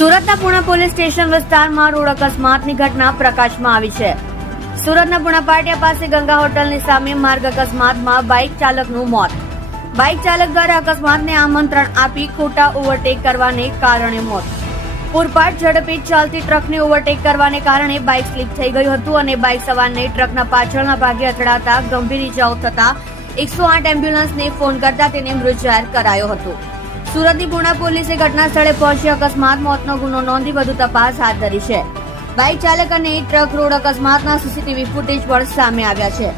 સુરતના Puna police station વિસ્તારમાં road અકસ્માતની ઘટના પ્રકાશમાં આવી છે. સુરતના પુણા પાટિયા પાસે ગંગા હોટલની સામે માર્ગ અકસ્માતમાં બાઇક ચાલકનું મોત. બાઇક ચાલક દ્વારા અકસ્માતને આમંત્રણ આપી ખોટા ઓવરટેક કરવાને કારણે મોત. પૂરપાટ ઝડપે ચાલતી ટ્રકને ઓવરટેક કરવાને કારણે બાઇક સ્લીપ થઈ ગયું હતું અને બાઇક સવારને ટ્રકના પાછળના ભાગે અથડાતા ગંભીર ઇજાઓ થતા 108 એમ્બ્યુલન્સને ફોન કરતા તેને મૃત જાહેર કરાયો હતો. સુરતની પુણા પોલીસે ઘટના સ્થળે પહોંચી અકસ્માત મોતનો ગુનો નોંધી વધુ તપાસ હાથ ધરી છે. બાઇક ચાલક અને ટ્રક રોડ અકસ્માતના સીસીટીવી ફૂટેજ પણ સામે આવ્યા છે.